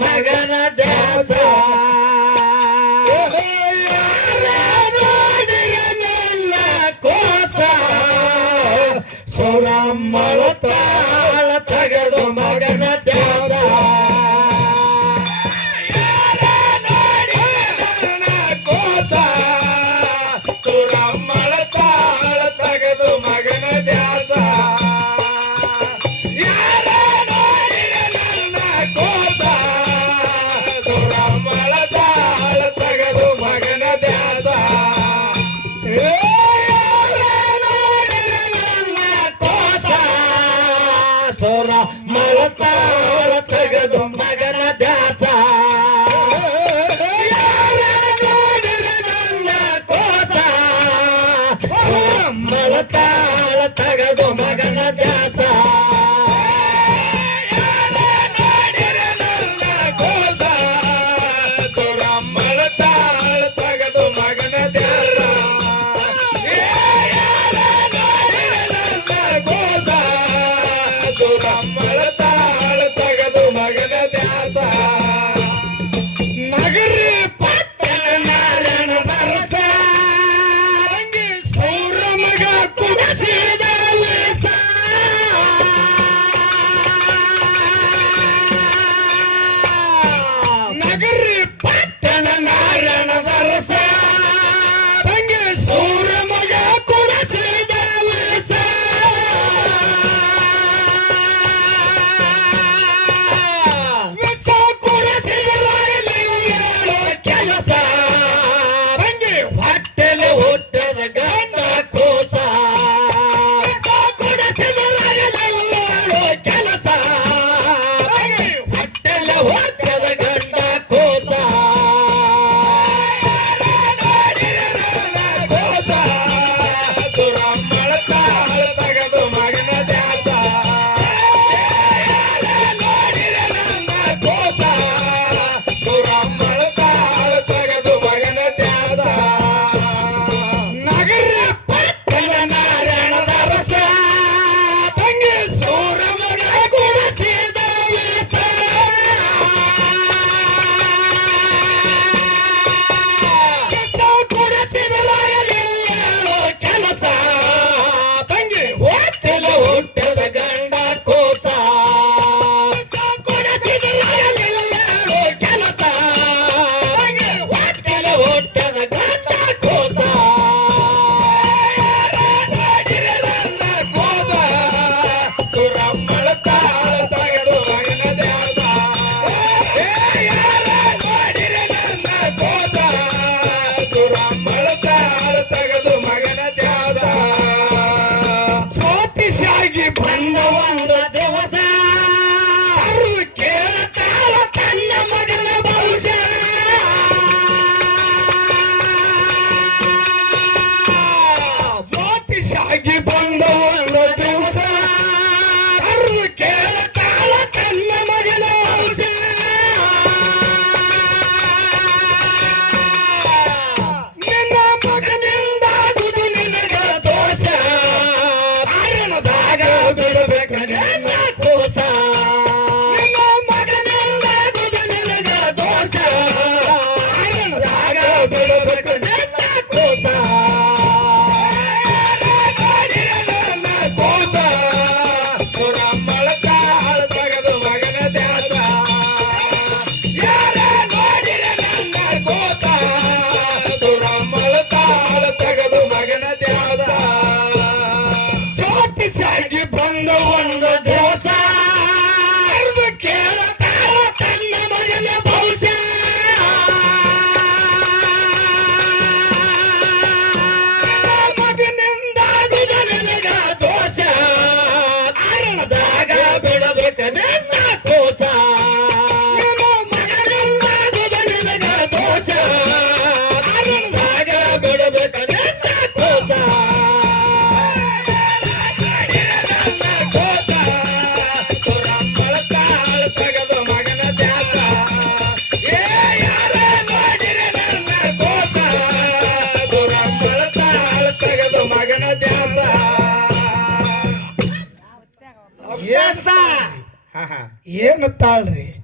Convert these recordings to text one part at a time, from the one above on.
ಮಗನ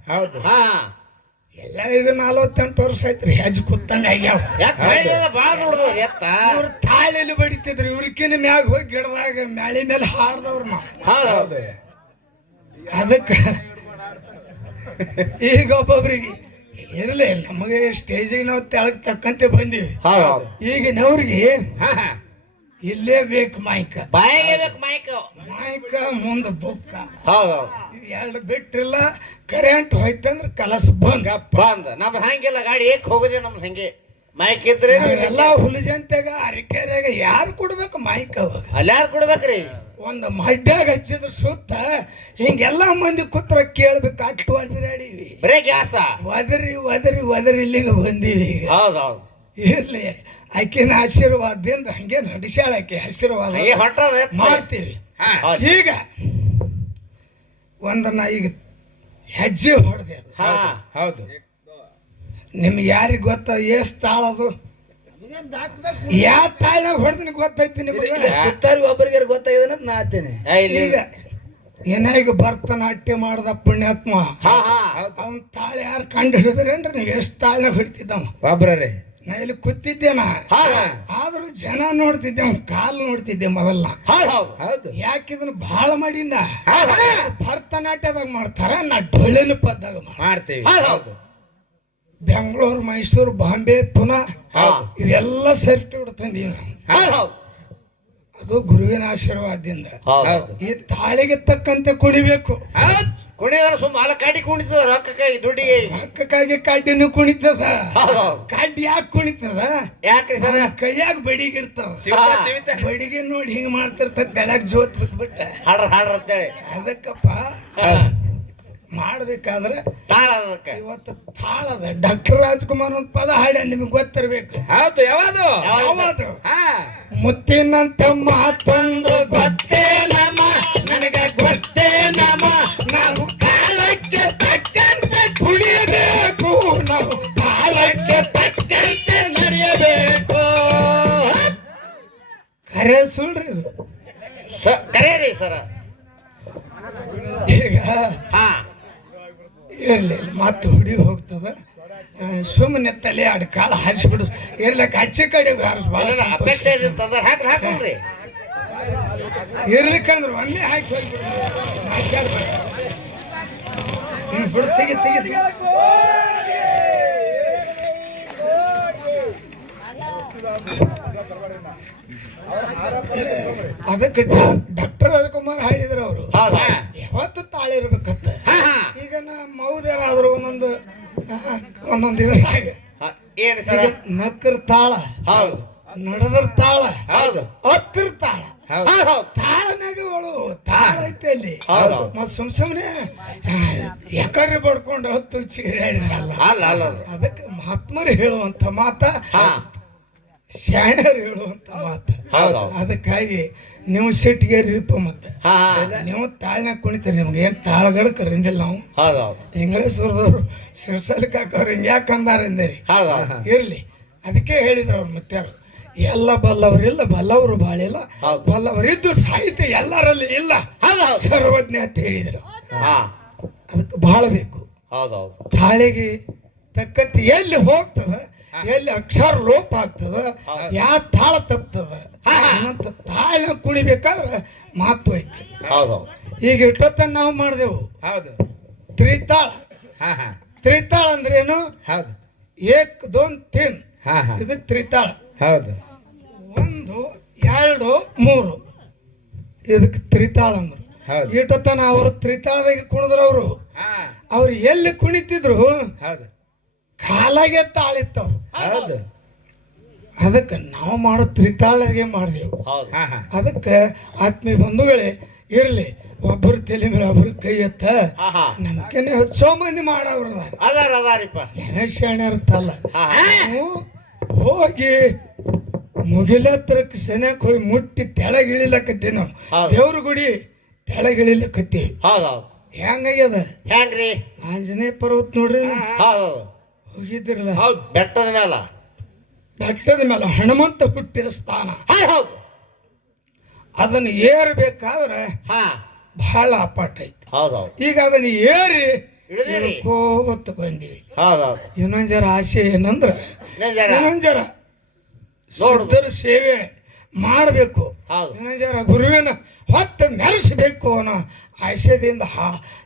ಹೌದು. ಹಾ. ಎಲ್ಲ ಈಗ ನಲವತ್ತೆಂಟು ವರ್ಷ ಐತ್ರಿ ಹೆಜ್ ಕುತ್ತಂಗ ಆಗ್ಯಾವ. ಇವ್ರು ತಾಳೆಲ್ಲಿ ಬಡಿತಿದ್ರು ಇವ್ರಕಿನ ಮ್ಯಾಗ ಹೋಗಿ ಗಿಡದಾಗ ಮ್ಯಾಳಿ ಮೇಲೆ ಹಾರದವ್ರ ನಾವು ಹೌದು. ಅದಕ್ಕ ಈಗ ಒಬ್ಬೊಬ್ರಿಗೆ ಇರಲಿ ನಮಗೆ ಸ್ಟೇಜಿಗೆ ನಾವು ತೆಳಗ್ ತಕ್ಕಂತೆ ಬಂದಿವಿ. ಈಗಿನವ್ರಿಗೆ ಹಾ ಹಾ. ಇಲ್ಲೇ ಬೇಕು ಮಾಯ್ಕ. ಬಾಯಿಗೆ ಬೇಕು ಮೈಕ್ ಮೈಕ ಮುಂದೆ ಬುಕ್ಕ. ಎರಡು ಬಿಟ್ಟಿಲ್ಲ ಕರೆಂಟ್ ಹೋಯ್ತಂದ್ರೆ ಕಲಸ ಬಂಗ ಬಂದ್. ನಮ್ದು ಹಂಗಿಲ್ಲ ಗಾಡಿ ಏಕ್ ಹೋಗದೆ ನಮ್ದು ಹಂಗೆ. ಮೈಕ್ ಇದ್ರೆ ಎಲ್ಲ ಹುಲಿಜಂತೆಗ ಅರಿಕೆರೆಗ ಯಾರು ಕೊಡ್ಬೇಕು ಮೈಕ್ ಅವಾಗ? ಅಲ್ಯಾರು ಕೊಡ್ಬೇಕ್ರಿ? ಒಂದು ಮಡ್ಡಾಗ ಹಚ್ಚಿದ್ರ ಸುತ್ತ ಹಿಂಗೆಲ್ಲ ಮಂದಿ ಕೂತ್ರ ಕೇಳ್ಬೇಕು ಅಟ್ಟು ಒದಿರಾಡೀವಿ ಬರೇ ಗ್ಯಾಸ? ಒದರಿ ಒದರಿ ಒದರಿ ಇಲ್ಲಿಗೆ ಬಂದೀವಿ ಈಗ. ಹೌದು ಹೌದು ಇರ್ಲಿ. ಆಕಿನ ಆಶೀರ್ವಾದದಿಂದ ಹಂಗೆ ನಡೆಸ್ಯಾಳ ಆಕೆ ಆಶೀರ್ವಾದ. ಮಾಡ್ತೀವಿ. ಈಗ ಒಂದನ್ನ ನಾ ಈಗ ಹೆಜ್ಜೆ ಹೊಡೆದೆ ಹಾ. ಹೌದು ನಿಮ್ಗೆ ಯಾರಿಗೆ ಗೊತ್ತ ಏಸ್ ತಾಳದು ಯಾವ ತಾಳ ಹೊಡೆದ್ ಗೊತ್ತೈತಿ ನಿಮಗೆ? ಸುತ್ತಾರಿ ಒಬ್ಬರಿಗೆ ಗೊತ್ತಾಗಿದೆ ನಾ ಹತ್ತೇನೆ ಈಗ ಏನ ಈಗ ಭರತನಾಟ್ಯ ಮಾಡ್ದ ಪುಣ್ಯಾತ್ಮ? ಹಾ ಹಾ. ಅವನ್ ತಾಳೆ ಯಾರು ಕಂಡು ಹಿಡಿದ್ರೇನ್ರಿ ನೀವು? ಎಷ್ಟು ತಾಳ್ನಾಗ ಹೊಡಿತಿದ್ದವ? ಒಬ್ರೇ ನಾ ಇಲ್ಲಿ ಕೂತಿದ್ದೇನ ಆದ್ರೂ ಜನ ನೋಡ್ತಿದ್ದೆ ಅವ್ನ ಕಾಲು ನೋಡ್ತಿದ್ದೆ ಮೊದಲ ಹೌದು ಯಾಕೆ ಇದನ್ನ ಬಹಳ ಮಾಡಿಂದ. ಭರತನಾಟ್ಯದಾಗ ಮಾಡ್ತಾರ ನಾ ಡೊಳ್ಳಿನ ಪದ್ದಾಗ ಮಾಡ್ತೇವೆ. ಹೌದು. ಬೆಂಗಳೂರು ಮೈಸೂರು ಬಾಂಬೆ ಪುನಾ. ಇವೆಲ್ಲ ಸರ್ಟಿಫಿಕೇಟ್ ತಂದೀವಿ ನಾವು. ಅದು ಗುರುವಿನ ಆಶೀರ್ವಾದದಿಂದ. ಈ ತಾಳಿಗೆ ತಕ್ಕಂತೆ ಕುಣಿಬೇಕು. ಕುಣಿದಾರ ಸುಮ್ಮ ಅಲ್ಲ ಕಾಡಿ ಕುಣಿತದ ರೊಕ್ಕಕ್ಕೆ ದುಡ್ಡಿಗೆ ಅಕ್ಕಕ್ಕಾಗಿ ಕಡ್ಡಿನೂ ಕುಣಿತದ. ಕಾಡಿ ಯಾಕೆ ಕುಣಿತದ? ಯಾಕ್ರಿ ಸರ್? ಕೈಯಾಗ ಬಡಿಗಿರ್ತಾವ. ಬಡಿಗೆ ನೋಡಿ ಹಿಂಗ್ ಮಾಡ್ತಿರ್ತ ಕೆಳಗ್ ಜೋತ್ ಬಿಟ್ಬಿಟ್ಟ ಹಾಡ್ರ ಹಾಡ್ರ ಅಂತೇಳಿ. ಅದಕ್ಕಪ್ಪ ಮಾಡ್ಬೇಕಾದ್ರೆ ಇವತ್ತು ತಾಳದ ಡಾಕ್ಟರ್ ರಾಜ್ಕುಮಾರ್ ಅಂತ ಪದ ಹಾಡ ನಿಮ್ಗೆ ಗೊತ್ತಿರ್ಬೇಕು. ಹೌದು ಯಾವುದು? ಯಾವುದು? ಮುತ್ತಿನ ತಮ್ಮ ತಂದು ಗೊತ್ತೇ ನಮ ನನಗೆ ಗೊತ್ತೇ ನಮ ನಾವು ಕಾಲಕ್ಕೆ ತಕ್ಕಂತೆ ಕುಡಿಯಬೇಕು ನಾವು ಕಾಲಕ್ಕೆ ತಕ್ಕಂತೆ ನಡೆಯಬೇಕು. ಕರೆ ಸುಳ್ರಿ ಕರೆ ರೀ ಸರ್. ಈಗ ಹಾ. ಇರ್ಲಿ ಮತ್ತೆ ಹುಡಿ ಹೋಗ್ತದೆ. ಸುಮ್ಮನೆ ತಲೆ ಎರಡು ಕಾಳು ಹಾರಿಸ್ಬಿಡು. ಇರ್ಲಕ್ಕ ಆಚೆ ಕಡೆ ಹಾರಿಸ್ಬಾರ್ದು ಇರ್ಲಿಕ್ಕಂದ್ರೆ ಒಂದೇ ಹಾಕಿ ಬಿಡು ತೆಗಿ ತೆಗಿ. ಅದಕ್ಕೆ ಡಾಕ್ಟರ್ ರಾಜಕುಮಾರ್ ಹಾಡಿದ್ರು ಅವರು. ಯಾವತ್ತು ತಾಳೆ ಇರ್ಬೇಕಂತ ಹಾ ಹಾ ಈಗ ನಾ ಮೌದ್ಯಾರಾದ್ರು ಒಂದೊಂದು ಆ, ಒಂದೊಂದು ಇದು ಹಾಗೆ ಹಾ, ಏನ್ರಿ ಸರ್? ನಕ್ಕರ್ ತಾಳ. ಹೌದು. ನಡೆದ್ರ ತಾಳ. ಹೌದು. ಹತ್ತಿರ ತಾಳ. ತಾಳನಾಗ ಅವಳು. ತಾಳ ಐತೆ ಅಲ್ಲಿ. ಮತ್ ಸುಮ್ ಸುಮ್ನೆ ಯಾಕಡ್ರಿ ಬಡ್ಕೊಂಡು ಹತ್ತು ಚೀರಾಡಿದ್ರಲ್ಲ ಅಲ್ಲ ಅಲ್ಲ ಅದು. ಅದಕ್ಕೆ ಮಹಾತ್ಮರು ಹೇಳುವಂತ ಮಾತ ಹಾ. ಶಾಣರು ಹೇಳುವಂತ ಮಾತ. ಅದಕ್ಕಾಗಿ ನೀವು ಸಿಟ್ಟಿಗೆರಿಪ್ಪ ಮತ್ತೆ. ಹಾ ಹಾ. ನೀವು ತಾಳ್ನಾಗ ಕುಣಿತೀರಿ. ನಿಮ್ಗೆ ಏನ್ ತಾಳಗಳು ಕರಂಗಿಲ್ಲ ನಾವು ಇಂಗ್ಲೇಶ್ವರದವರು ಸಿರ್ಸಲ್ಕ್ ಕಾಕೋರು ಹಿಂಗ್ ಯಾಕೆ ಅಂದಾರಂದೇರಿ ಇರ್ಲಿ. ಅದಕ್ಕೆ ಹೇಳಿದ್ರು ಅವ್ರ ಮತ್ತೆ ಎಲ್ಲ ಬಲ್ಲವರಿಲ್ಲ ಬಲ್ಲವರು ಬಾಳಿಲ್ಲ. ಇಲ್ಲ ಬಲ್ಲವರಿದ್ದು ಸಾಹಿತ್ಯ ಎಲ್ಲರಲ್ಲಿ ಇಲ್ಲ. ಸರ್ವಜ್ಞ ಅಂತ ಹೇಳಿದ್ರು. ಅದಕ್ಕೆ ಬಹಳ ಬೇಕು. ತಾಳಿಗೆ ತಕ್ಕಂತೆ ಎಲ್ಲಿ ಹೋಗ್ತದ ಎಲ್ಲಿ ಅಕ್ಷರ ಲೋಪ ಆಗ್ತದ ಯಾ ಯಾವ ತಾಳ ತಪ್ತದ ಅಂತ ತಾಳ ಕುಣಿಬೇಕಾದ್ರೆ ಮಾತು ಐತಿ. ಈಗ ಇಟ್ಟತ್ತ ನಾವು ಮಾಡಿದೆವು. ಹೌದು. ತ್ರಿತಾಳ. ತ್ರಿತಾಳ ಅಂದ್ರೇನು? ಹೌದು. ಏಕ್ ದೋನ್ ತಿನ್. ಹಾ ಹಾ. ಇದು ತ್ರಿತಾಳ. ಹೌದು. ಒಂದು ಎರಡು ಮೂರು. ಇದಕ್ಕೆ ತ್ರಿತಾಳ ಅಂದ್ರು. ಹೌದು. ಇಟ್ಟತನ ಅವರು ತ್ರಿತಾಳದಾಗ ಕುಣಿದ್ರು ಅವರು. ಹಾ. ಅವ್ರು ಎಲ್ಲಿ ಕುಣಿತಿದ್ರು? ಹೌದು. ಕಾಲಾಗೆ ತಾಳಿತ್ತವ್ರು. ಹೌದು. ಅದಕ್ಕೆ ನಾವು ಮಾಡೋ ತ್ರಿತಾಳಗೆ ಮಾಡಿದೆವು. ಹೌದು. ಹಾ ಹಾ. ಅದಕ್ಕೆ ಆತ್ಮೀಯ ಬಂಧುಗಳೇ ಇರಲಿ. ಒಬ್ಬರು ತಲೆ ಮೇಲೆ ಒಬ್ಬರು ಕೈ ಎತ್ತ. ನಮ್ಕೇನೆ ಹಚ್ಚೋ ಮಂದಿ ಮಾಡವ್ರ ಅದಾರ. ಅದಾರಿಪ್ಪ. ಶಾಣೆ ಹಾ ಹೋಗಿ ಮುಗಿಲತ್ರಕ್ಕೆ ಸೆನ್ಯಾಕ್ ಹೋಗಿ ಮುಟ್ಟಿ ತೆಳಗ್ ಇಳಿಲಕತ್ತೀವಿ ನಾವು. ದೇವ್ರ ಗುಡಿ ತೆಳಗ್ ಇಳಿಲಕತ್ತೀವಿ ಹೌದು ಹೌದು ಹೆಂಗಾಗ್ಯದ? ಹೆಂಗ್ರಿ? ಆಂಜನೇಯ ಪರ್ವತ ನೋಡ್ರಿ. ಹೋಗಿದ್ದಿರಲ್ಲ? ಹೌದು ಬೆಟ್ಟದ ಮೇಲ ಬೆಟ್ಟದ ಮೇಲೆ ಹನುಮಂತ ಹುಟ್ಟಿದ ಸ್ಥಾನ. ಅದನ್ನ ಏರ್ಬೇಕಾದ್ರೆ ಹಾ. ಬಹಳ ಅಪಾಟ ಐತಿ ಈಗ ಅದನ್ನ ಏರಿ ಇಳಿದಿರಿ ಬಂದಿವಿ. ಇನ್ನೊಂದರ ಆಸೆ ಏನಂದ್ರ ಇನ್ನೊಂದರ ಜರ. ಸೇವೆ ಮಾಡಬೇಕು. ಇನ್ನೊಂದರ ಗುರುವಿನ ಹೊತ್ತು ಮೆರೆಸಬೇಕು ಅನ್ನೋ ಆಸೆದಿಂದ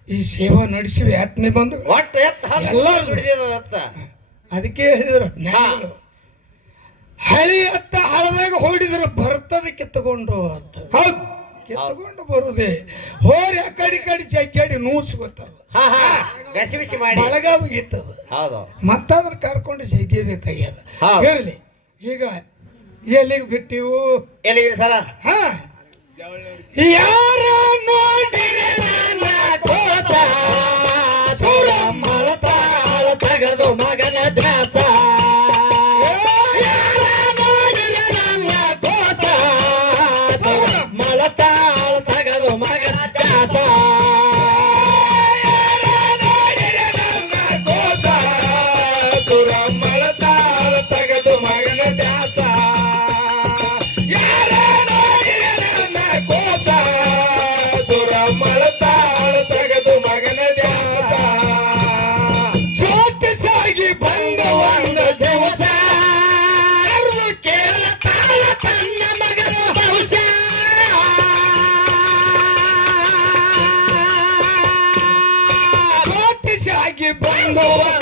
ಈ ಸೇವಾ ನಡೆಸಿವಿ ಆತ್ಮೆ ಬಂದು ಅದಕ್ಕೆ ಹೇಳಿದ್ರು ಹಳಿ ಅತ್ತ ಹಳದಾಗ ಹೊಡಿದ್ರು ಬರ್ತದಕ್ಕೆ ಕಿತ್ತುಕೊಂಡು ಅಂತ. ಹೌದು. ಎತ್ಕೊಂಡು ಬರುದೆ. ಹೋರಿ ಆ ಕಡೆ ಕಡೆ ಚಕ್ಕಾಡಿ ನೂಸ್ ಹಾ ಹಾ. ಗಸಿ ಬಿಸಿ ಮಾಡಿ. ಬಳಗಾವಿತ್ತದ ಹೌದು. ಮತ್ತದ್ರ ಕರ್ಕೊಂಡು ಸಿಗಿಬೇಕಾಗ್ಯದ. ಹೌದು. ಇರಲಿ. ಈಗ ಎಲ್ಲಿಗೆ ಬಿಟ್ಟಿವು? ಎಲ್ಲಿಗೆ ಸರ? ಹಾ. ಯಾವ Go.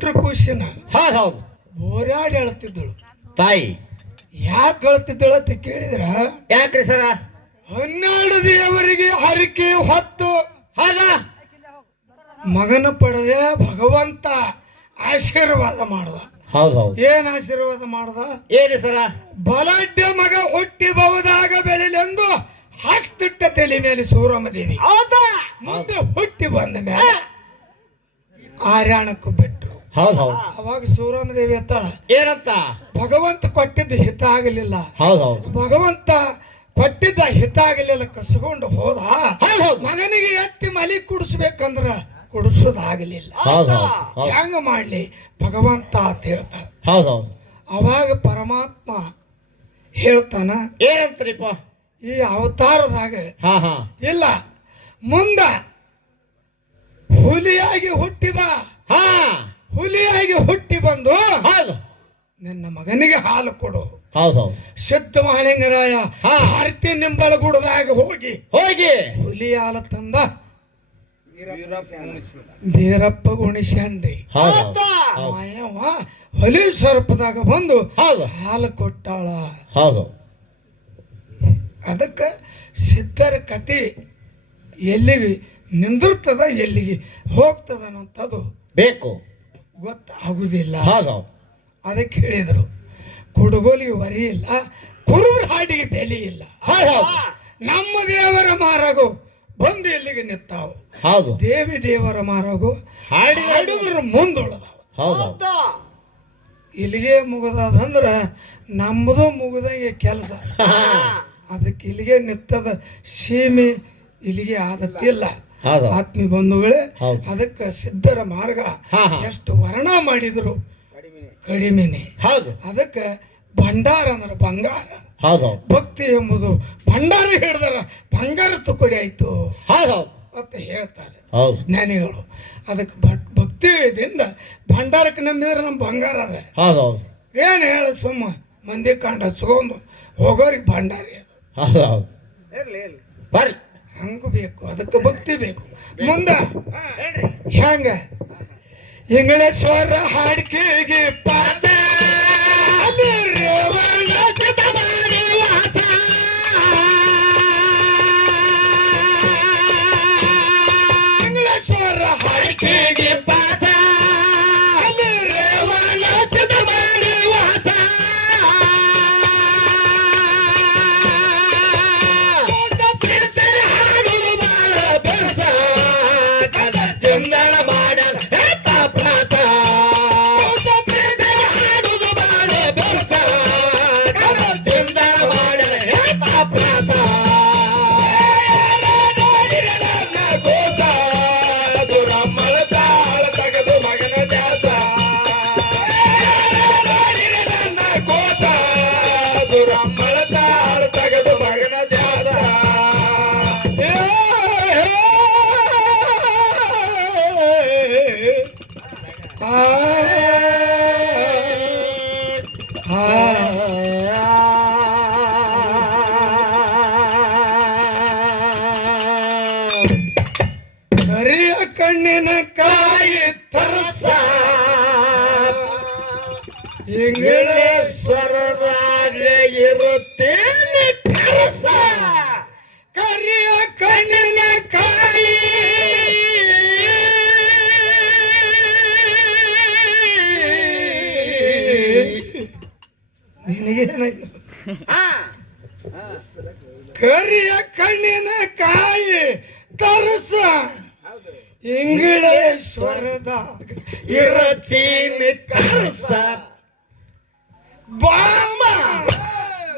ಬಿಟ್ರು ಖುಷಿನ ಹೌದು. ಬೋರ್ಯಾಡಿ ಹೇಳ್ತಿದ್ದಳು ತಾಯಿ. ಯಾಕೆ ಹೇಳ್ತಿದ್ದಳು ಅಂತ ಕೇಳಿದ್ರ? ಯಾಕ್ರಿ ಸರ? ಹನ್ನೆರಡು ದೇವರಿಗೆ ಹರಿಕೆ ಹೊತ್ತು. ಹಾಗ? ಮಗನ ಪಡೆದೆ ಭಗವಂತ ಆಶೀರ್ವಾದ ಮಾಡ್ದ. ಹೌದು ಹೌದು. ಏನ್ ಆಶೀರ್ವಾದ ಮಾಡ್ದ? ಏನು ಸರ? ಬಲಾಢ್ಯ ಮಗ ಹುಟ್ಟಿ ಬಹುದಾಗ ಬೆಳಿಲೆಂದು ಹಸ್ತಿಟ್ಟ ತಲೆ ಮೇಲೆ ಸೂರಮ್ಮ ದೇವಿ. ಹೌದಾ? ಮುಂದೆ ಹುಟ್ಟಿ ಬಂದ ಮೇಲೆ ಆರ್ಯಾಣಕ್ಕೂ ಹೌದು ಹೌದು. ಅವಾಗ ಸೂರಮ್ಮ ದೇವಿ ಹತ್ತಾಳ ಏನಂತ ಭಗವಂತ ಕೊಟ್ಟಿದ್ದ ಹಿತ ಆಗಲಿಲ್ಲ. ಹೌದು ಹೌದು. ಭಗವಂತ ಕೊಟ್ಟಿದ್ದ ಹಿತ ಆಗಲಿಲ್ಲ ಕಸ್ಕೊಂಡು ಹೋದ. ಮಗನಿಗೆ ಎತ್ತಿ ಮಲಿ ಕುಡಿಸ್ಬೇಕಂದ್ರ ಕುಡಿಸೋದಾಗಲಿಲ್ಲ. ಹೆಂಗ ಮಾಡ್ಲಿ? ಭಗವಂತ ಅಂತ ಹೇಳ್ತಾನೆ ಹೌದು. ಅವಾಗ ಪರಮಾತ್ಮ ಹೇಳ್ತಾನ ಏನಂತ್ರಿಪ್ಪ? ಈ ಅವತಾರದಾಗ ಹಾ ಹಾ. ಇಲ್ಲ ಮುಂದ ಹುಲಿಯಾಗಿ ಹುಟ್ಟಿ ಬಾ. ಹಾ. ಹುಲಿಯಾಗಿ ಹುಟ್ಟಿ ಬಂದು ಹಾಲು. ನಿನ್ನ ಮಗನಿಗೆ ಹಾಲು ಕೊಡು. ಹೌದು ಸಿದ್ಧ ಮಹಾಲಿಂಗರಾಯ ಆರತಿ ಆರತಿ ನಿಂಬಳಗುಡದಾಗ ಹೋಗಿ. ಹೋಗಿ. ಹುಲಿ ಹಾಲು ತಂದ. ವೀರಪ್ಪ ಗುಣಿಸ್ಯಾನ್ರಿ. ಮಾಯವ್ವ ಹೊಲಿ ಸ್ವರೂಪದಾಗ ಬಂದು ಹೌದು. ಹಾಲು ಕೊಟ್ಟಾಳ. ಹೌದು. ಅದಕ್ಕೆ ಸಿದ್ಧರ ಕತೆ ಎಲ್ಲಿಗೆ ನಿಂದಿರ್ತದ ಎಲ್ಲಿಗೆ ಹೋಗ್ತದ ಅನ್ನೋಂಥದ್ದು ಬೇಕು. ಹೌದು ಅದಕ್ಕೆ ಹೇಳಿದರು ಕುಡುಗೋಲಿಗೆ ವರಿ ಇಲ್ಲ ಕುರುಬ್ರ ಹಾಡಿಗೆ ಬೆಲೆ ಇಲ್ಲ. ನಮ್ಮ ದೇವರ ಮಾರಗು ಬಂದು ಇಲ್ಲಿಗೆ ನಿಂತಾವು? ಹೌದು ದೇವಿ ದೇವರ ಮಾರಗು ಹಾಡಿ ಹಾಡಿದ್ರ ಮುಂದುಳದಾವ. ಹೌದು ಹೌದು? ಇಲ್ಲಿಗೆ ಮುಗದಂದ್ರ ನಮ್ಮದು ಮುಗದಂಗೆ ಕೆಲಸ. ಅದಕ್ಕೆ ಇಲ್ಲಿಗೆ ನಿತ್ತದ ಸೀಮೆ ಇಲ್ಲಿಗೆ ಆದತ್ತಿಲ್ಲ ಹೌದು. ಆತ್ಮಿ ಬಂಧುಗಳೇ. ಅದಕ್ಕೆ ಸಿದ್ಧರ ಮಾರ್ಗ. ಎಷ್ಟು ವರ್ಣ ಮಾಡಿದ್ರು. ಕಡಿಮೆನೆ. ಹೌದು. ಅದಕ್ಕೆ ಭಂಡಾರ ಅಂದ್ರೆ ಬಂಗಾರ. ಹೌದು. ಭಕ್ತಿ ಎಂಬುದು ಭಂಡಾರ ಹೇಳಿದಾರ ಬಂಗಾರ ತುಕಡಿ ಆಯ್ತು. ಹೌದು. ಅಂತ ಹೇಳ್ತಾರೆ ಹೌದು. ಜ್ಞಾನಿಗಳು. ಅದಕ್ಕೆ ಭಕ್ತಿ ಭಕ್ತಿಯಿಂದ ಭಂಡಾರಕ್ಕೆ ನಂಬಿದ್ರೆ ನಮ್ಮ ಬಂಗಾರ ಅದ. ಹೌದು. ಹೌದು ಏನು ಹೇಳ ಸುಮ್ಮ ಮಂದಿ ಕಂಡು ಹಚ್ಕೊಂಡು ಹೋಗೋರಿಗೆ ಭಂಡಾರಿ ಅದು. ಹೌದು. ಹೌದು ಬರ್ರಿ. ಹಂಗ ಬೇಕು ಅದಕ್ಕೆ ಭಕ್ತಿ ಬೇಕು. ಮುಂದ ಹೆಂಗ ಇಂಗಳೇಶ್ವರ ಹಾಡಿಕೆಗೆ ಪಾದ ಅಲ್ಲಿ ಕರಿಯ ಕರಿಯ ಕಣ್ಣಿನ ಕಾಯಿ ತರಸ. ಇಂಗ್ಲೇಶ್ವರದಾಗ ಇರತೀನಿ ತರಸ. ಬಾಮ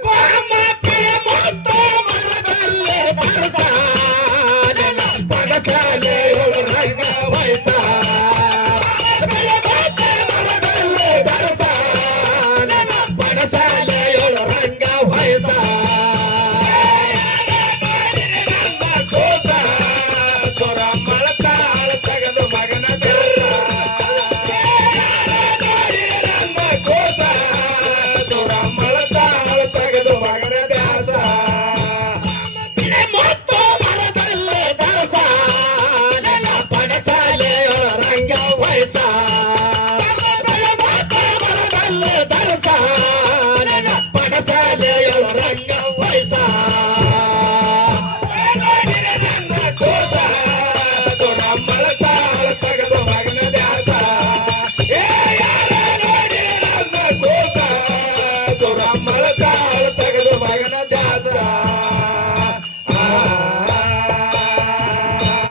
ಬಾಮ ತೋಮರದಲ್ಲೇ ತರಸ